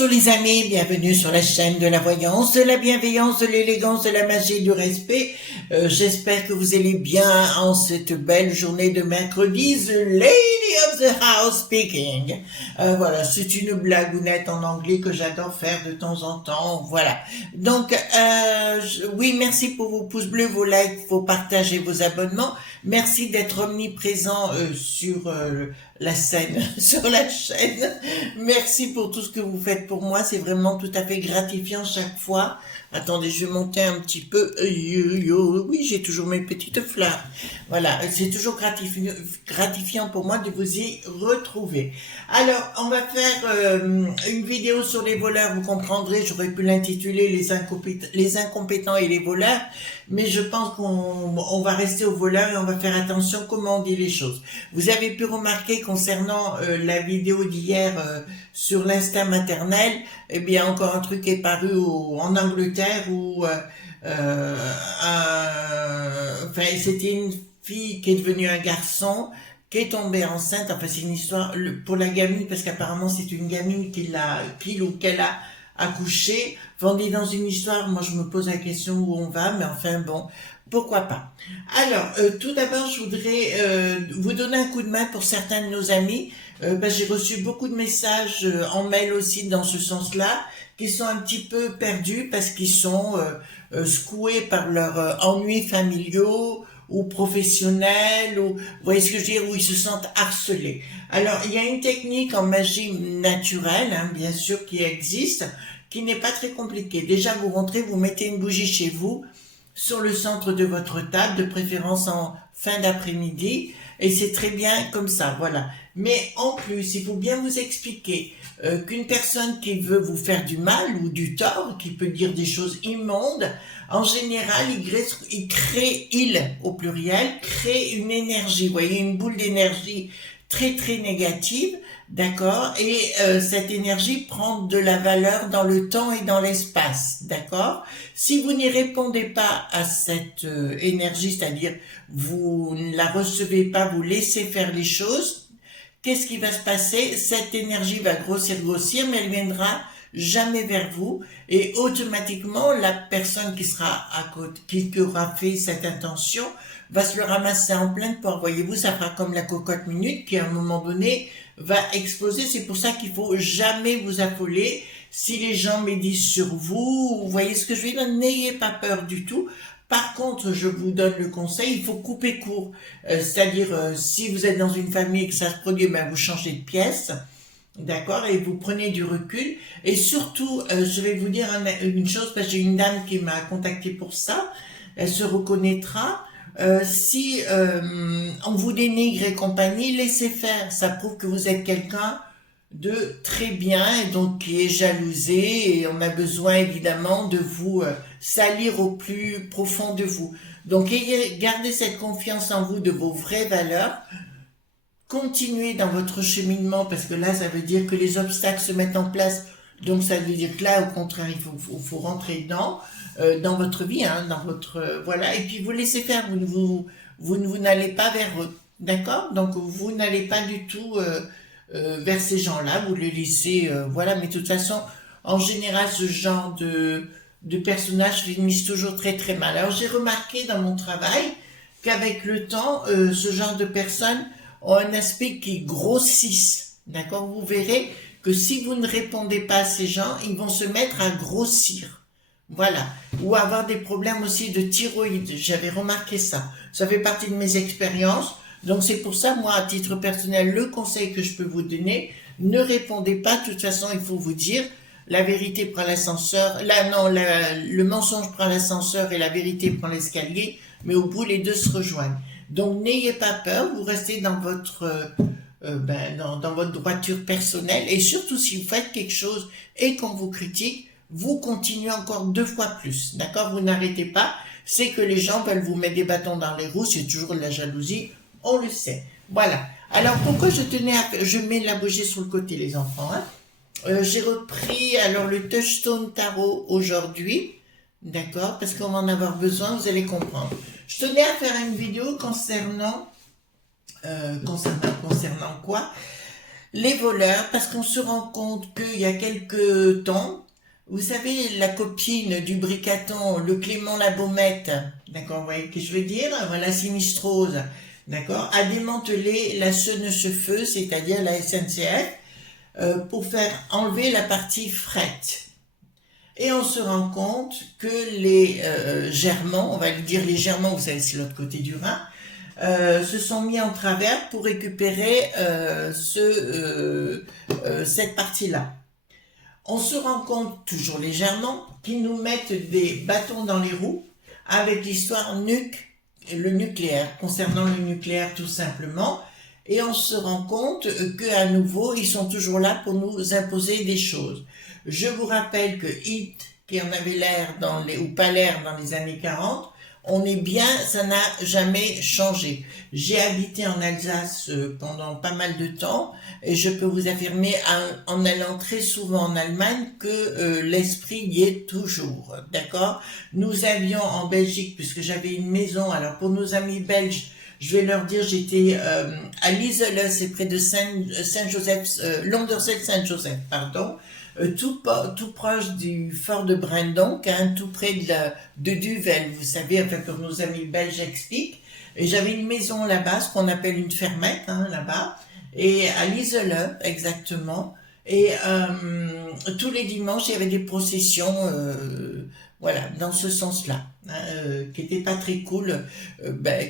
Bonjour les amis, bienvenue sur la chaîne de la voyance, de la bienveillance, de l'élégance, de la magie et du respect. J'espère que vous allez bien en cette belle journée de mercredi. The Lady of the House speaking. Voilà, c'est une blagounette en anglais que j'adore faire de temps en temps. Voilà. Donc, oui, merci pour vos pouces bleus, vos likes, vos partages et vos abonnements. Merci d'être omniprésent sur la scène, sur la chaîne. Merci pour tout ce que vous faites pour moi. C'est vraiment tout à fait gratifiant chaque fois. Attendez, je vais monter un petit peu. Oui, j'ai toujours mes petites fleurs. Voilà, c'est toujours gratifiant pour moi de vous y retrouver. Alors, on va faire une vidéo sur les voleurs. Vous comprendrez, j'aurais pu l'intituler les incompétents et les voleurs. Mais je pense qu'on va rester aux voleurs et on va faire attention comment on dit les choses. Vous avez pu remarquer concernant la vidéo d'hier sur l'instinct maternel, eh bien encore un truc est paru en Angleterre où enfin c'était une fille qui est devenue un garçon qui est tombée enceinte. Enfin c'est une histoire pour la gamine parce qu'apparemment c'est une gamine qu'elle a accouché. Enfin, on est dans une histoire, moi je me pose la question où on va, mais enfin bon, pourquoi pas. Alors, tout d'abord, je voudrais vous donner un coup de main pour certains de nos amis. J'ai reçu beaucoup de messages en mail aussi dans ce sens-là, qui sont un petit peu perdus parce qu'ils sont secoués par leurs ennuis familiaux ou professionnels, ou vous voyez ce que je veux dire, où ils se sentent harcelés. Alors, il y a une technique en magie naturelle, hein, bien sûr, qui existe, qui n'est pas très compliquée. Déjà, vous rentrez, vous mettez une bougie chez vous, sur le centre de votre table, de préférence en fin d'après-midi, et c'est très bien comme ça, voilà. Mais en plus, il faut bien vous expliquer qu'une personne qui veut vous faire du mal ou du tort, qui peut dire des choses immondes, en général, il au pluriel, crée une énergie, vous voyez, une boule d'énergie très très négative, d'accord, et cette énergie prend de la valeur dans le temps et dans l'espace, d'accord. Si vous n'y répondez pas à cette énergie, c'est-à-dire vous ne la recevez pas, vous laissez faire les choses, qu'est-ce qui va se passer? Cette énergie va grossir, mais elle viendra jamais vers vous, et automatiquement la personne qui sera à côté, qui aura fait cette intention, va se le ramasser en pleine porte. Voyez-vous, ça fera comme la cocotte minute qui à un moment donné va exploser. C'est pour ça qu'il faut jamais vous affoler. Si les gens médisent sur vous, vous voyez ce que je veux dire, n'ayez pas peur du tout. Par contre, je vous donne le conseil, il faut couper court. C'est-à-dire, si vous êtes dans une famille et que ça se produit, ben vous changez de pièce. D'accord, et vous prenez du recul. Et surtout, je vais vous dire une chose, parce que j'ai une dame qui m'a contacté pour ça. Elle se reconnaîtra. Si on vous dénigre et compagnie, laissez faire. Ça prouve que vous êtes quelqu'un de très bien et donc qui est jalousé, et on a besoin évidemment de vous salir au plus profond de vous. Donc gardez cette confiance en vous, de vos vraies valeurs. Continuez dans votre cheminement, parce que là ça veut dire que les obstacles se mettent en place. Donc ça veut dire que là au contraire il faut rentrer dans votre vie, hein, dans votre voilà, et puis vous laissez faire, vous n'allez pas vers eux, d'accord. Donc vous n'allez pas du tout vers ces gens-là, vous les laissez voilà. Mais de toute façon, en général, ce genre de personnages finissent toujours très très mal. Alors j'ai remarqué dans mon travail qu'avec le temps, ce genre de personnes ont un aspect qui grossissent, d'accord. Vous verrez que si vous ne répondez pas à ces gens, ils vont se mettre à grossir. Voilà. Ou avoir des problèmes aussi de thyroïde. J'avais remarqué ça. Ça fait partie de mes expériences. Donc c'est pour ça, moi, à titre personnel, le conseil que je peux vous donner, ne répondez pas. De toute façon, il faut vous dire, la vérité prend l'ascenseur. Là, non, le mensonge prend l'ascenseur et la vérité prend l'escalier. Mais au bout, les deux se rejoignent. Donc n'ayez pas peur, vous restez dans votre dans votre droiture personnelle, et surtout si vous faites quelque chose et qu'on vous critique, vous continuez encore 2 fois plus, d'accord. Vous n'arrêtez pas. C'est que les gens veulent vous mettre des bâtons dans les roues, c'est toujours de la jalousie, on le sait. Voilà. Alors pourquoi je mets la bougie sur le côté, les enfants, hein. J'ai repris alors le Touchstone Tarot aujourd'hui, d'accord, parce qu'on va en avoir besoin, vous allez comprendre. Je tenais à faire une vidéo concernant quoi? Les voleurs, parce qu'on se rend compte qu'il y a quelque temps, vous savez, la copine du Bricaton, le Clément la Baumette, d'accord, vous voyez ce que je veux dire, voilà, Sinistrose, d'accord, a démantelé la Seine-se-Feu, c'est-à-dire la SNCF, pour faire enlever la partie fret. Et on se rend compte que les Germans, on va lui dire les Germans, vous savez, c'est l'autre côté du Rhin, se sont mis en travers pour récupérer cette partie-là. On se rend compte, toujours légèrement, qu'ils nous mettent des bâtons dans les roues avec l'histoire le nucléaire, concernant le nucléaire tout simplement, et on se rend compte qu'à nouveau, ils sont toujours là pour nous imposer des choses. Je vous rappelle que Hit, qui en avait l'air ou pas l'air dans les années 40, on est bien, ça n'a jamais changé. J'ai habité en Alsace pendant pas mal de temps et je peux vous affirmer en allant très souvent en Allemagne que l'esprit y est toujours, d'accord. Nous avions en Belgique, puisque j'avais une maison, alors pour nos amis belges, je vais leur dire, j'étais à Lisele, c'est près de Saint-Joseph, Londersel-Saint-Joseph, pardon, tout proche du fort de Brendonck, hein, tout près de Duvel, vous savez, enfin comme nos amis belges expliquent. Et j'avais une maison là-bas, ce qu'on appelle une fermette, hein, là-bas, et à Lisele, exactement. Et tous les dimanches, il y avait des processions, voilà, dans ce sens-là, hein, qui n'étaient pas très cool,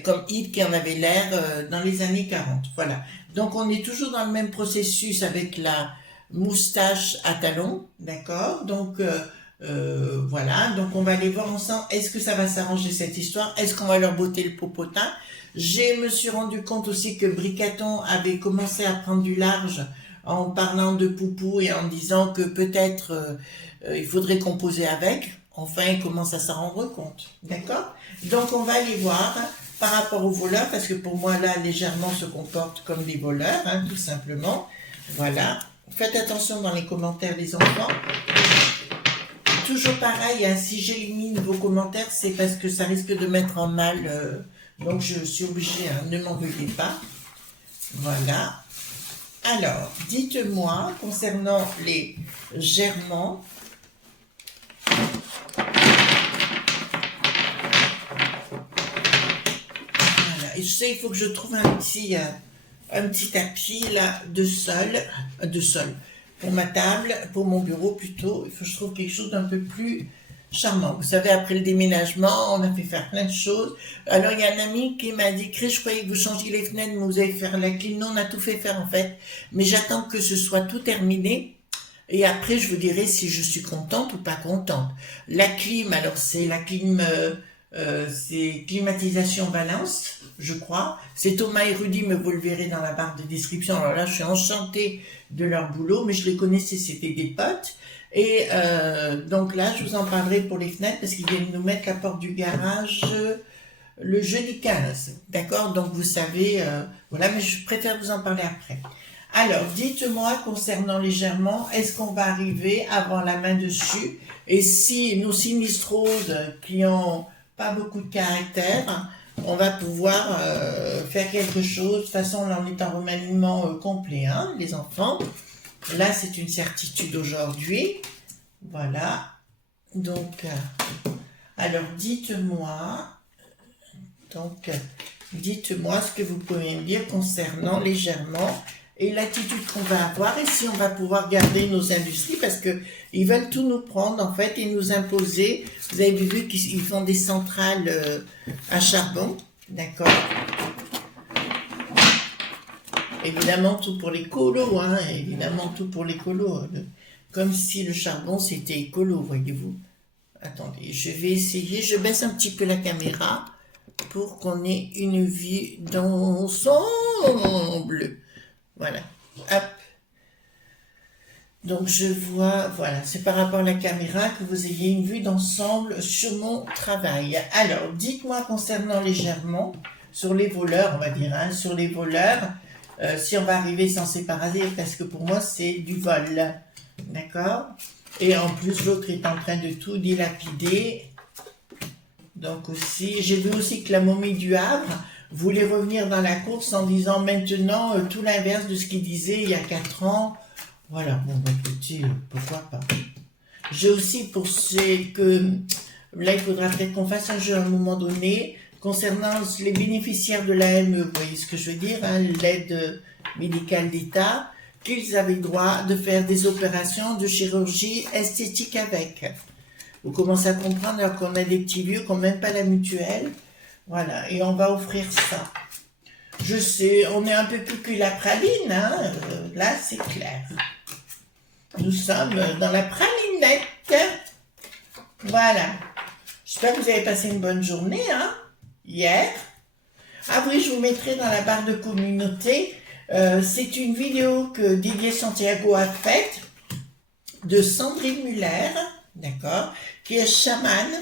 comme Yves qui en avait l'air dans les années 40. Voilà. Donc on est toujours dans le même processus avec la moustache à talons, d'accord. Donc voilà, donc on va aller voir ensemble, est-ce que ça va s'arranger cette histoire, est-ce qu'on va leur botter le popotin. Je me suis rendu compte aussi que Bricaton avait commencé à prendre du large en parlant de Poupou et en disant que peut-être il faudrait composer avec. Enfin, il commence à s'en rendre compte, d'accord. Donc on va aller voir par rapport aux voleurs, parce que pour moi là, les Germans se comportent comme des voleurs, hein, tout simplement. Voilà. Faites attention dans les commentaires les enfants. Toujours pareil, hein, si j'élimine vos commentaires, c'est parce que ça risque de mettre en mal, donc je suis obligée, hein, ne m'en veuillez pas. Voilà. Alors, dites-moi, concernant les Germans, voilà, et je sais, il faut que je trouve un petit tapis là de sol, pour ma table, pour mon bureau plutôt. Il faut que je trouve quelque chose d'un peu plus charmant. Vous savez, après le déménagement, on a fait faire plein de choses. Alors il y a un ami qui m'a dit, Chris, je croyais que vous changiez les fenêtres, mais vous allez faire la clim. Non, on a tout fait faire en fait, mais j'attends que ce soit tout terminé. Et après, je vous dirai si je suis contente ou pas contente. La clim, alors c'est la clim, c'est Climatisation Valence, je crois. C'est Thomas et Rudy, mais vous le verrez dans la barre de description. Alors là, je suis enchantée de leur boulot, mais je les connaissais, c'était des potes. Et donc là, je vous en parlerai pour les fenêtres, parce qu'ils viennent nous mettre la porte du garage le jeudi 15. D'accord. Donc vous savez, voilà, mais je préfère vous en parler après. Alors, dites-moi, concernant les Germans, est-ce qu'on va arriver à avoir la main dessus? Et si nos sinistroses, qui ont pas beaucoup de caractère, on va pouvoir faire quelque chose. De toute façon, là, on est en remaniement complet, hein, les enfants. Là, c'est une certitude aujourd'hui. Voilà. Donc, alors, dites-moi. Donc, dites-moi ce que vous pouvez me dire concernant les Germans et l'attitude qu'on va avoir et si on va pouvoir garder nos industries, parce que ils veulent tout nous prendre en fait et nous imposer. Vous avez vu qu'ils font des centrales à charbon, d'accord. Évidemment tout pour l'écolo, hein, évidemment tout pour l'écolo, comme si le charbon c'était écolo, voyez-vous. Attendez, je vais essayer, je baisse un petit peu la caméra pour qu'on ait une vue d'ensemble. Voilà, hop. Donc je vois, voilà, c'est par rapport à la caméra que vous ayez une vue d'ensemble sur mon travail. Alors, dites-moi concernant les Germans, sur les voleurs, on va dire, hein, sur les voleurs, si on va arriver sans séparer, parce que pour moi c'est du vol, d'accord. Et en plus l'autre est en train de tout dilapider. Donc aussi, j'ai vu aussi que la momie du Havre, voulait revenir dans la course en disant maintenant tout l'inverse de ce qu'il disait il y a 4 ans. Voilà, bon, bah, écoutez, pourquoi pas. J'ai aussi pensé que là, il faudra peut-être qu'on fasse un jeu à un moment donné concernant les bénéficiaires de l'AME. Vous voyez ce que je veux dire, hein, l'aide médicale d'État, qu'ils avaient le droit de faire des opérations de chirurgie esthétique avec. Vous commencez à comprendre qu'on a des petits vieux qui n'ont même pas la mutuelle. Voilà, et on va offrir ça. Je sais, on est un peu plus que la praline, hein, là c'est clair. Nous sommes dans la pralinette. Voilà. J'espère que vous avez passé une bonne journée, hein, hier. Ah oui, je vous mettrai dans la barre de communauté. C'est une vidéo que Didier Santiago a faite de Sandrine Muller, d'accord, qui est chamane.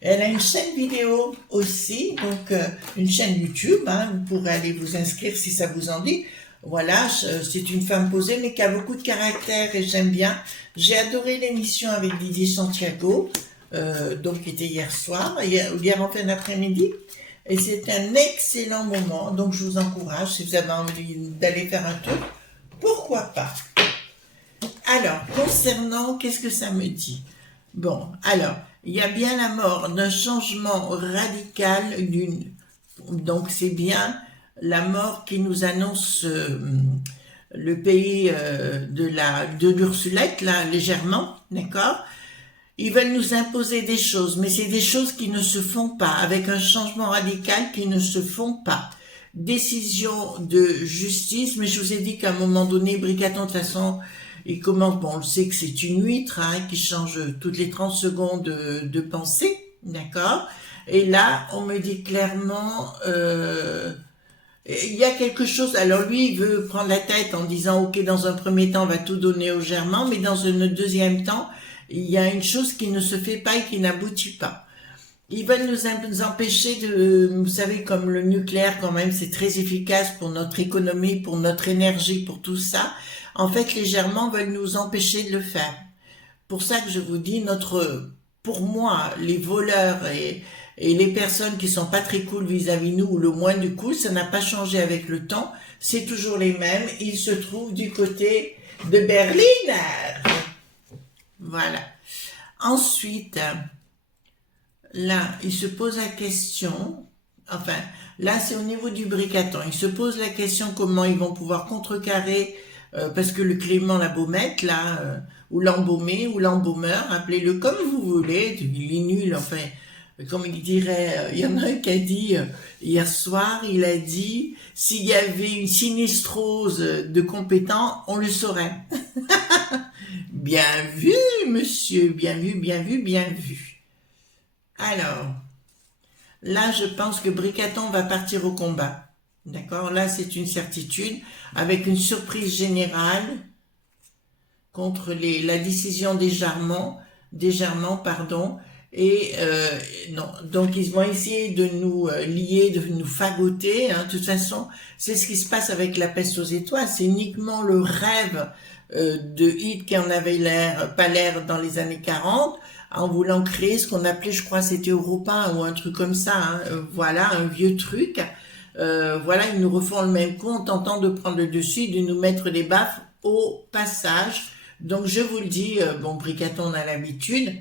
Elle a une chaîne vidéo aussi, donc une chaîne YouTube, hein, vous pourrez aller vous inscrire si ça vous en dit. Voilà, c'est une femme posée mais qui a beaucoup de caractère et j'aime bien. J'ai adoré l'émission avec Didier Santiago, donc qui était hier soir, hier en fin d'après-midi. Et c'est un excellent moment, donc je vous encourage, si vous avez envie d'aller faire un tour, pourquoi pas. Alors, concernant, qu'est-ce que ça me dit? Bon, alors, il y a bien la mort d'un changement radical donc c'est bien la mort qui nous annonce le pays de l'Ursulette, là, légèrement, d'accord? Ils veulent nous imposer des choses, mais c'est des choses qui ne se font pas, avec un changement radical qui ne se font pas. Décision de justice, mais je vous ai dit qu'à un moment donné, Bricaton, de toute façon, il commence, bon, on le sait que c'est une huître, hein, qui change toutes les 30 secondes de pensée, d'accord? Et là, on me dit clairement, il y a quelque chose, alors lui, il veut prendre la tête en disant, ok, dans un premier temps, on va tout donner aux Germains, mais dans un deuxième temps, il y a une chose qui ne se fait pas et qui n'aboutit pas. Ils veulent nous empêcher de, vous savez, comme le nucléaire quand même, c'est très efficace pour notre économie, pour notre énergie, pour tout ça. En fait, les Germains veulent nous empêcher de le faire. Pour ça que je vous dis, pour moi, les voleurs et les personnes qui sont pas très cool vis-à-vis nous, ou le moins du cool, ça n'a pas changé avec le temps. C'est toujours les mêmes. Ils se trouvent du côté de Berlin. Voilà. Ensuite, là, il se pose la question, enfin, là, c'est au niveau du Bricaton. Il se pose la question comment ils vont pouvoir contrecarrer, parce que le Clément Labaumette, là, ou l'embaumé, ou l'embaumeur, appelez-le comme vous voulez, il est nul, enfin, comme il dirait, il y en a un qui a dit, hier soir, il a dit, s'il y avait une sinistrose de compétents, on le saurait. Bien vu, monsieur, bien vu, bien vu, bien vu. Alors, là, je pense que Bricaton va partir au combat. D'accord? Là, c'est une certitude, avec une surprise générale contre la décision des Germains, pardon. Et non, donc ils vont essayer de nous lier, de nous fagoter. Hein. De toute façon, c'est ce qui se passe avec la peste aux étoiles. C'est uniquement le rêve de Hitler qui en avait pas l'air dans les années 40, en voulant créer ce qu'on appelait, je crois, c'était Europa ou un truc comme ça. Hein. Voilà, un vieux truc. Voilà, ils nous refont le même coup en tentant de prendre le dessus, de nous mettre des baffes au passage. Donc je vous le dis, bon, Bricaton on a l'habitude.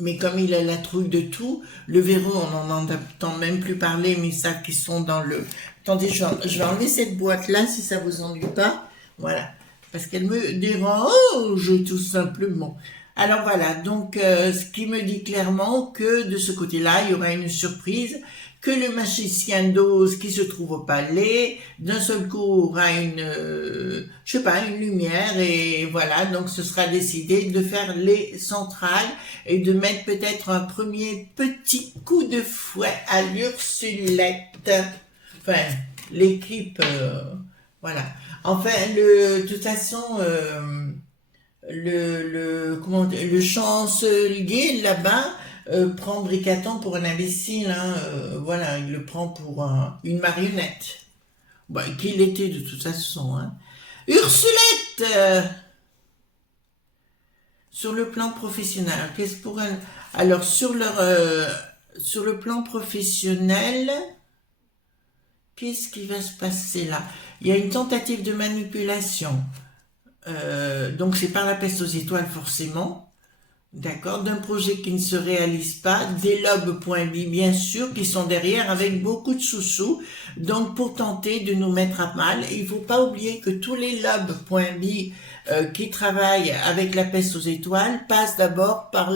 Mais comme il a la trouille de tout, le verrou, on n'en entend même plus parler, mais ils savent qu'ils sont dans le... Attendez, je vais enlever cette boîte-là, si ça vous ennuie pas. Voilà. Parce qu'elle me dérange, tout simplement. Alors voilà, donc ce qui me dit clairement que de ce côté-là, il y aura une surprise, que le magicien d'Oz qui se trouve au palais, d'un seul coup aura je sais pas, une lumière, et voilà, donc ce sera décidé de faire les centrales et de mettre peut-être un premier petit coup de fouet à l'Ursulette. Enfin, l'équipe, voilà. Enfin, de toute façon, le chancelier là-bas prend Bricaton pour un imbécile, hein, voilà, il le prend pour une marionnette. Bon, qu'il était de toute façon. Hein. Ursulette sur le plan professionnel, qu'est-ce pour elle? Alors, sur le plan professionnel, Qu'est-ce qui va se passer là? Il y a une tentative de manipulation. Donc c'est par la peste aux étoiles forcément. D'accord? D'un projet qui ne se réalise pas. Des lobes.bi bien sûr qui sont derrière avec beaucoup de sous-sous. Donc pour tenter de nous mettre à mal. Il ne faut pas oublier que tous les lobes.bi qui travaillent avec la peste aux étoiles passent d'abord par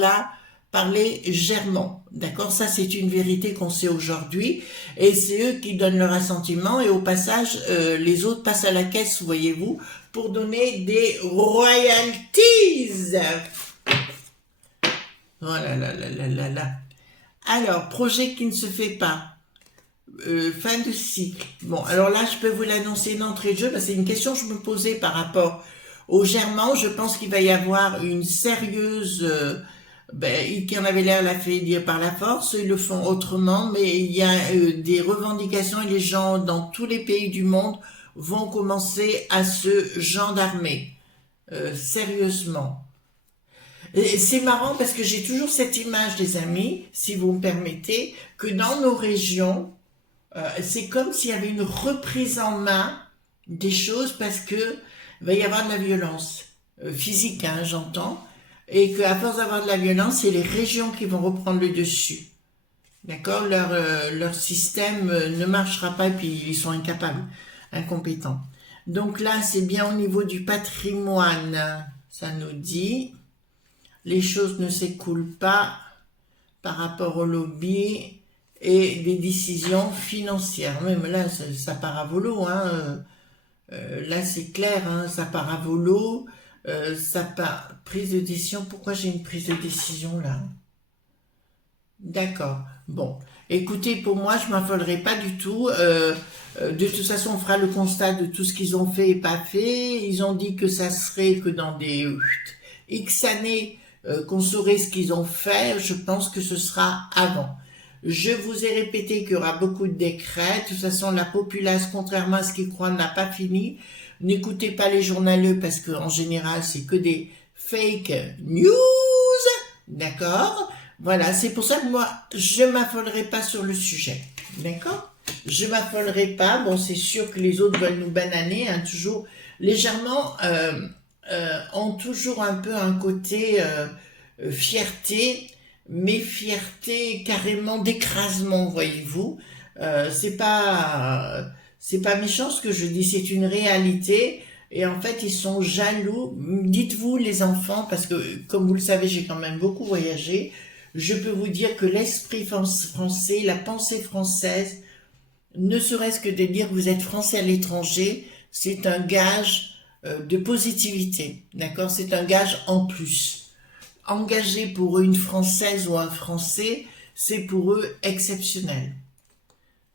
les germans. D'accord? Ça, c'est une vérité qu'on sait aujourd'hui. Et c'est eux qui donnent leur assentiment. Et au passage, les autres passent à la caisse, voyez-vous, pour donner des royalties. Oh là là là là là là. Alors, projet qui ne se fait pas. Fin de cycle. Bon, alors là, je peux vous l'annoncer d'entrée de jeu, parce que c'est une question que je me posais par rapport aux germans. Je pense qu'il va y avoir une sérieuse... qui en avait l'air l'a fait dire par la force, ils le font autrement, mais il y a des revendications et les gens dans tous les pays du monde vont commencer à se gendarmer. Sérieusement. C'est marrant parce que j'ai toujours cette image, les amis, si vous me permettez, que dans nos régions, c'est comme s'il y avait une reprise en main des choses parce que il va y avoir de la violence physique, hein, j'entends, et qu'à force d'avoir de la violence, c'est les régions qui vont reprendre le dessus. D'accord? Leur système ne marchera pas et puis ils sont incapables, incompétents. Donc là, c'est bien au niveau du patrimoine, ça nous dit... Les choses ne s'écoulent pas par rapport au lobby et des décisions financières. Même là, ça part à volo. Hein. Là, c'est clair, hein, ça part à volo. Ça part... Prise de décision. Pourquoi j'ai une prise de décision là? D'accord. Bon. Écoutez, pour moi, je ne m'affolerai pas du tout. De toute façon, on fera le constat de tout ce qu'ils ont fait et pas fait. Ils ont dit que ça serait que dans des X années... qu'on saurait ce qu'ils ont fait, je pense que ce sera avant. Je vous ai répété qu'il y aura beaucoup de décrets. De toute façon, la populace, contrairement à ce qu'ils croient, n'a pas fini. N'écoutez pas les journaleux parce qu'en général, c'est que des fake news. D'accord? Voilà, c'est pour ça que moi, je m'affolerai pas sur le sujet. D'accord? Je m'affolerai pas. Bon, c'est sûr que les autres veulent nous bananer, hein, toujours légèrement... ont toujours un peu un côté fierté, mais fierté carrément d'écrasement, voyez-vous. C'est pas méchant ce que je dis, c'est une réalité. Et en fait, ils sont jaloux. Dites-vous, les enfants, parce que comme vous le savez, j'ai quand même beaucoup voyagé. Je peux vous dire que l'esprit français, la pensée française, ne serait-ce que de dire que vous êtes français à l'étranger, c'est un gage de positivité, d'accord? C'est un gage en plus. Engagé pour une Française ou un Français, c'est pour eux exceptionnel.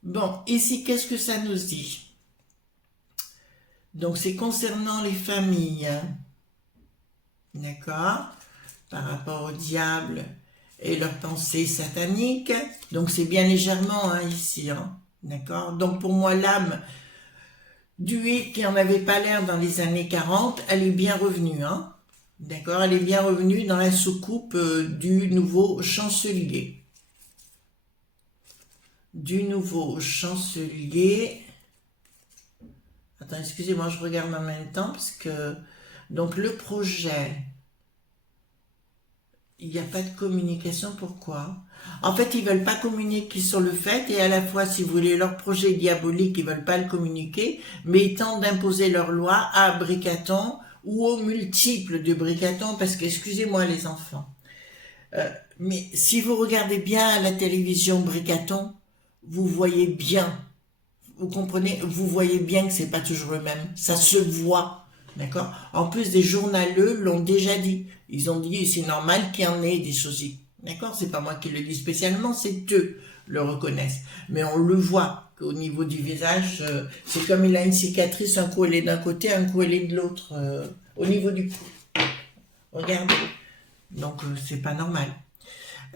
Bon, ici, qu'est-ce que ça nous dit? Donc, c'est concernant les familles, d'accord? Par rapport au diable et leurs pensées sataniques. Donc, c'est bien légèrement, hein, ici, hein, d'accord? Donc, pour moi, l'âme du 8 qui en avait pas l'air dans les années 40, elle est bien revenue, hein. D'accord, elle est bien revenue dans la soucoupe du nouveau chancelier. Du nouveau chancelier. Attends, excusez-moi, je regarde en même temps parce que... Donc le projet... Il n'y a pas de communication, pourquoi? En fait, ils veulent pas communiquer sur le fait, et à la fois, si vous voulez, leur projet diabolique, ils veulent pas le communiquer, mais ils tentent d'imposer leur loi à Bricaton ou aux multiples de Bricaton, parce que, excusez-moi les enfants, mais si vous regardez bien à la télévision Bricaton, vous voyez bien, vous comprenez, vous voyez bien que c'est pas toujours le même, ça se voit. D'accord? En plus, des journaleux l'ont déjà dit. Ils ont dit, c'est normal qu'il y en ait des sosies. D'accord? C'est pas moi qui le dis spécialement, c'est eux le reconnaissent. Mais on le voit qu'au niveau du visage, c'est comme il a une cicatrice, un coup elle est d'un côté, un coup elle est de l'autre, au niveau du cou. Regardez. Donc, c'est pas normal.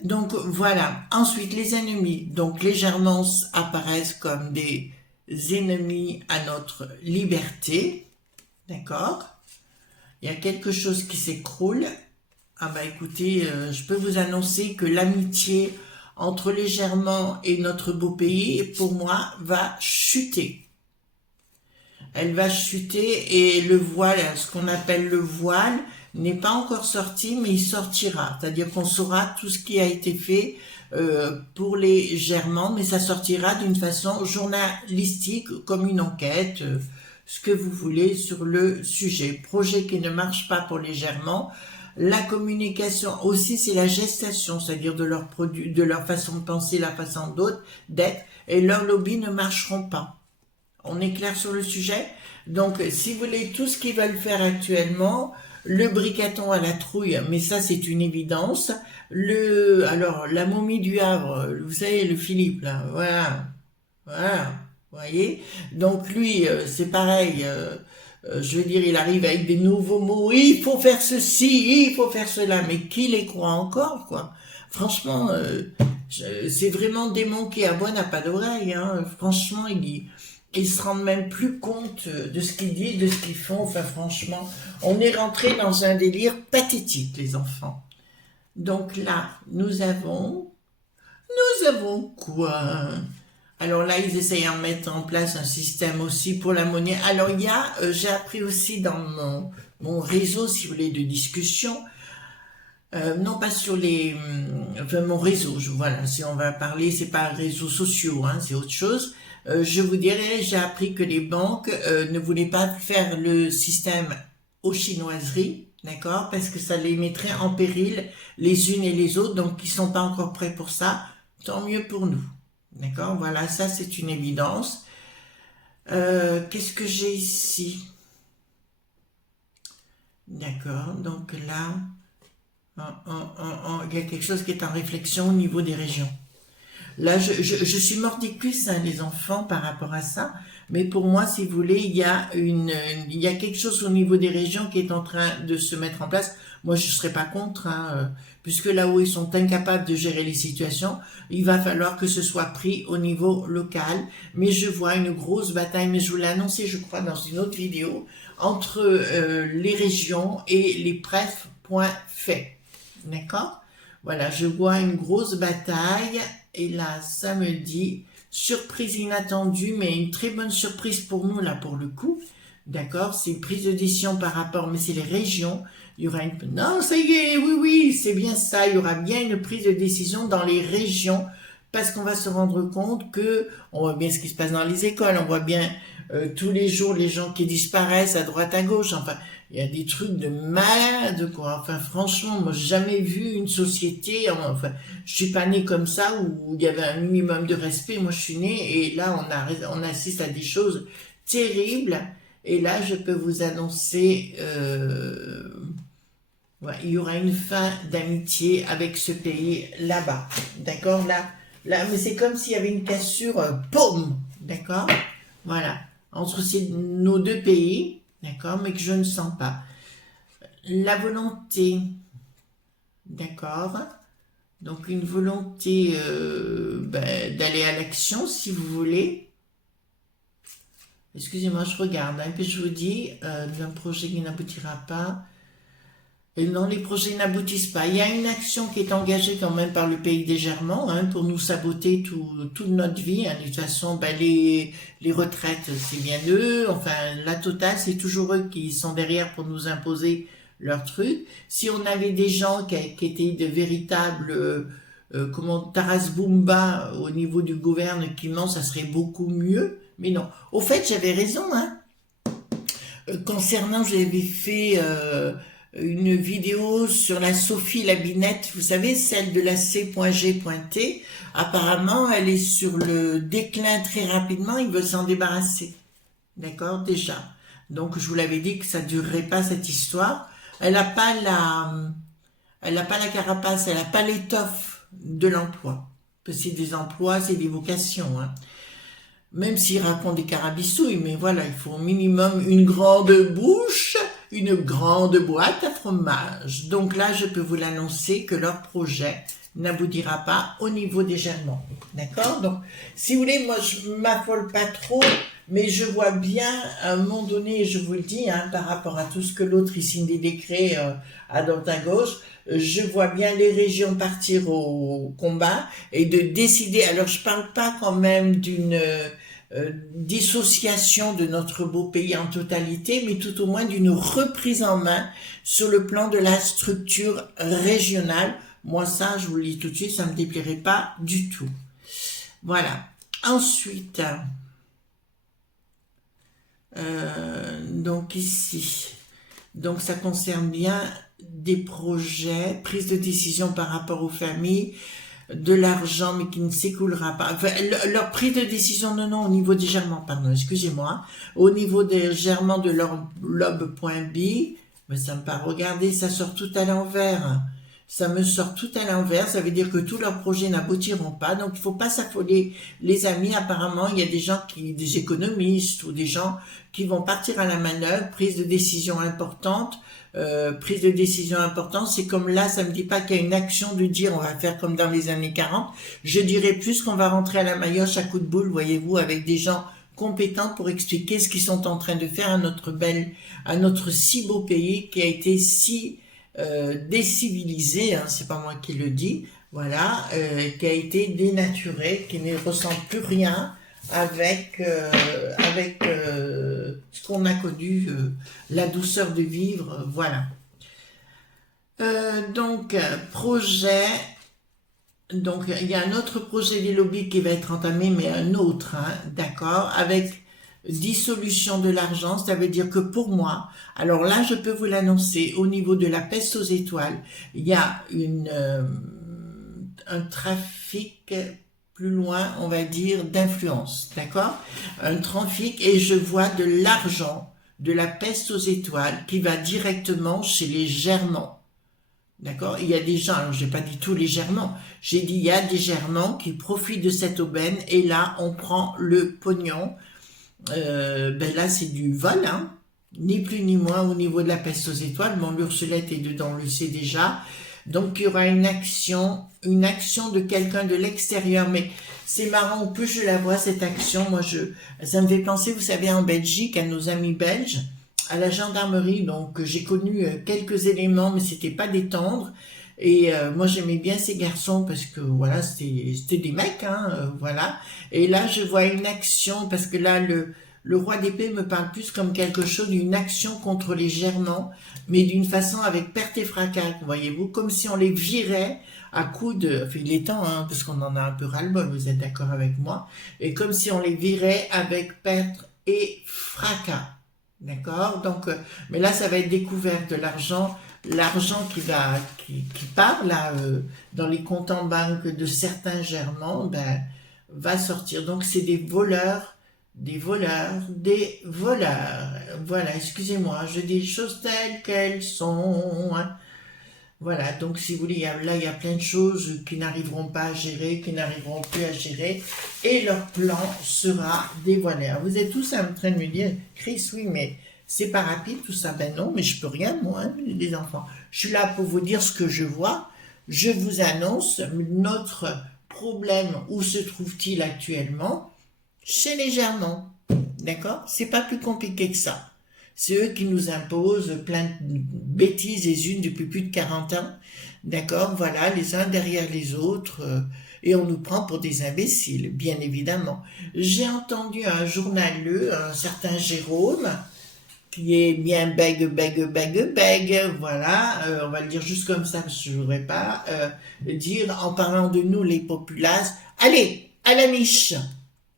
Donc, voilà. Ensuite, les ennemis. Donc, les Germans apparaissent comme des ennemis à notre liberté. D'accord? Il y a quelque chose qui s'écroule. Ah bah écoutez, je peux vous annoncer que l'amitié entre les Germans et notre beau pays, pour moi, va chuter. Elle va chuter et le voile, ce qu'on appelle le voile, n'est pas encore sorti, mais il sortira. C'est-à-dire qu'on saura tout ce qui a été fait pour les Germans, mais ça sortira d'une façon journalistique, comme une enquête, ce que vous voulez sur le sujet. Projet qui ne marche pas pour les Germans. La communication aussi, c'est la gestation, c'est-à-dire de leurs produits, de leur façon de penser, la façon d'être, et leurs lobbies ne marcheront pas. On est clair sur le sujet? Donc, si vous voulez, tout ce qu'ils veulent faire actuellement, le bricaton à la trouille, mais ça, c'est une évidence. Alors, la momie du Havre, vous savez, le Philippe, là, voilà, vous voyez? Donc, lui, c'est pareil, je veux dire, il arrive avec des nouveaux mots, il faut faire ceci, il faut faire cela, mais qui les croit encore, quoi? Franchement, c'est vraiment démon qui aboie n'a pas d'oreille, hein. Franchement, ils se rendent même plus compte de ce qu'ils disent, de ce qu'ils font. Enfin, franchement, on est rentré dans un délire pathétique, les enfants. Donc là, nous avons quoi? Alors là, ils essayent de mettre en place un système aussi pour la monnaie. Alors il y a, j'ai appris aussi dans mon réseau, si vous voulez, de discussion, non pas sur enfin mon réseau, voilà, si on va parler, c'est pas réseaux sociaux, hein, c'est autre chose. Je vous dirais, j'ai appris que les banques ne voulaient pas faire le système aux chinoiseries, d'accord, parce que ça les mettrait en péril les unes et les autres, donc ils sont pas encore prêts pour ça. Tant mieux pour nous, d'accord. Voilà, ça c'est une évidence. Qu'est-ce que j'ai ici? D'accord, donc là, il y a quelque chose qui est en réflexion au niveau des régions. Là, je suis mordicus, hein, les enfants, par rapport à ça. Mais pour moi, si vous voulez, il y a quelque chose au niveau des régions qui est en train de se mettre en place. Moi, je ne serais pas contre, hein, puisque là où ils sont incapables de gérer les situations, il va falloir que ce soit pris au niveau local. Mais je vois une grosse bataille, mais je vous l'ai annoncé, je crois, dans une autre vidéo, entre les régions et les prefs, point fait. D'accord? Voilà, je vois une grosse bataille. Et là, ça me dit, surprise inattendue, mais une très bonne surprise pour nous, là, pour le coup. D'accord? C'est une prise de décision par rapport, mais c'est les régions. Il y aura une... Non, ça y est, oui, c'est bien ça. Il y aura bien une prise de décision dans les régions, parce qu'on va se rendre compte que, on voit bien ce qui se passe dans les écoles, on voit bien tous les jours les gens qui disparaissent à droite, à gauche, enfin... Il y a des trucs de malade, quoi. Enfin, franchement, moi, j'ai jamais vu une société, enfin, je suis pas née comme ça, où il y avait un minimum de respect. Moi, je suis née, et là, on assiste à des choses terribles. Et là, je peux vous annoncer, ouais, il y aura une fin d'amitié avec ce pays là-bas. D'accord? Là, mais c'est comme s'il y avait une cassure, boum! D'accord? Voilà. Entre nos deux pays. D'accord, mais que je ne sens pas. La volonté, d'accord, donc une volonté d'aller à l'action, si vous voulez. Excusez-moi, je regarde, hein, puis je vous dis, d'un projet qui n'aboutira pas. Et non, les projets n'aboutissent pas. Il y a une action qui est engagée quand même par le pays des Germans, hein, pour nous saboter toute notre vie. Hein. De toute façon, les retraites, c'est bien eux. Enfin, la totale, c'est toujours eux qui sont derrière pour nous imposer leurs trucs. Si on avait des gens qui étaient de véritables, Taras Bumba au niveau du gouvernement, ça serait beaucoup mieux. Mais non. Au fait, j'avais raison, hein. Concernant, j'avais fait... une vidéo sur la Sophie Labinette, vous savez, celle de la C.G.T. Apparemment, elle est sur le déclin très rapidement, ils veulent s'en débarrasser. D'accord, déjà. Donc, je vous l'avais dit que ça durerait pas cette histoire. Elle n'a pas la carapace, elle n'a pas l'étoffe de l'emploi. Parce que c'est des emplois, c'est des vocations, hein. Même s'ils racontent des carabistouilles, mais voilà, il faut au minimum une grande bouche, une grande boîte à fromage. Donc là, je peux vous l'annoncer que leur projet n'aboutira pas au niveau des Germans. D'accord? Donc, si vous voulez, moi, je m'affole pas trop, Mais je vois bien, à un moment donné, je vous le dis, hein, par rapport à tout ce que l'autre, il signe des décrets à droite à gauche, je vois bien les régions partir au combat et de décider. Alors, je parle pas quand même d'une dissociation de notre beau pays en totalité, mais tout au moins d'une reprise en main sur le plan de la structure régionale. Moi, ça, je vous le dis tout de suite, ça me déplairait pas du tout. Voilà. Ensuite, donc ici, donc ça concerne bien des projets, prise de décision par rapport aux familles, de l'argent mais qui ne s'écoulera pas. Enfin, leur prise de décision, non, au niveau des germans, pardon, excusez-moi, au niveau des germans de leur lobe.b, mais ça me part, regardez, ça sort tout à l'envers. Ça me sort tout à l'envers, ça veut dire que tous leurs projets n'aboutiront pas, donc il faut pas s'affoler, les amis. Apparemment, il y a des gens des économistes ou des gens qui vont partir à la manœuvre, prise de décision importante, c'est comme là, ça me dit pas qu'il y a une action de dire on va faire comme dans les années 40, je dirais plus qu'on va rentrer à la maillotche à coup de boule, voyez-vous, avec des gens compétents pour expliquer ce qu'ils sont en train de faire à notre si beau pays qui a été si décivilisé, hein, c'est pas moi qui le dis, voilà, qui a été dénaturé, qui ne ressent plus rien avec ce qu'on a connu, la douceur de vivre, voilà. Donc projet, donc il y a un autre projet des lobbies qui va être entamé, mais un autre, hein, d'accord, avec dissolution de l'argent, ça veut dire que pour moi, alors là je peux vous l'annoncer, au niveau de la peste aux étoiles, il y a un trafic plus loin, on va dire, d'influence, d'accord? Un trafic, et je vois de l'argent, de la peste aux étoiles, qui va directement chez les Germans, d'accord? Il y a des gens, alors j'ai pas dit tous les Germans, j'ai dit il y a des Germans qui profitent de cette aubaine, et là on prend le pognon. Ben là c'est du vol, hein, ni plus ni moins au niveau de la peste aux étoiles. Bon, l'Ursulette est dedans, on le sait déjà. Donc il y aura une action de quelqu'un de l'extérieur, mais c'est marrant, plus je la vois cette action, moi ça me fait penser, vous savez, en Belgique, à nos amis belges, à la gendarmerie. Donc j'ai connu quelques éléments, mais c'était pas des tendres. Et moi j'aimais bien ces garçons parce que voilà, c'était des mecs, hein, voilà. Et là je vois une action, parce que là le roi d'épée me parle plus comme quelque chose d'une action contre les Germans, mais d'une façon avec perte et fracas, voyez-vous, comme si on les virait à coups de, enfin il est temps, hein, parce qu'on en a un peu ras-le-bol, vous êtes d'accord avec moi, et comme si on les virait avec perte et fracas, d'accord. Donc, mais là ça va être découvert de l'argent qui part là dans les comptes en banque de certains Germans, ben va sortir. Donc c'est des voleurs. Voilà, excusez-moi, je dis les choses telles qu'elles sont, hein. Voilà, donc si vous voulez, il y a plein de choses qui n'arriveront pas à gérer, qui n'arriveront plus à gérer, et leur plan sera dévoilé. Alors, vous êtes tous en train de me dire, Chris, oui, mais c'est pas rapide tout ça. Ben non, mais je peux rien, moi, hein, les enfants. Je suis là pour vous dire ce que je vois. Je vous annonce notre problème, où se trouve-t-il actuellement? Chez les Germans, d'accord? C'est pas plus compliqué que ça. C'est eux qui nous imposent plein de bêtises les unes depuis plus de 40 ans, d'accord? Voilà, les uns derrière les autres, et on nous prend pour des imbéciles, bien évidemment. J'ai entendu un journaleux, un certain Jérôme, qui est bien bègue, voilà, on va le dire juste comme ça, parce que je ne voudrais pas dire, en parlant de nous, les populaces, allez, à la niche!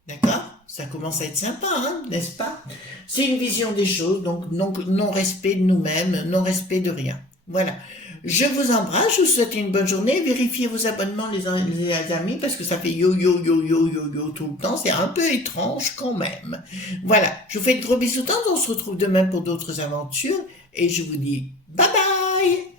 D'accord? Ça commence à être sympa, hein, n'est-ce pas? C'est une vision des choses, donc non-respect de nous-mêmes, non-respect de rien. Voilà. Je vous embrasse, je vous souhaite une bonne journée. Vérifiez vos abonnements, les amis, parce que ça fait yo tout le temps. C'est un peu étrange quand même. Voilà. Je vous fais de gros bisous. On se retrouve demain pour d'autres aventures. Et je vous dis bye bye!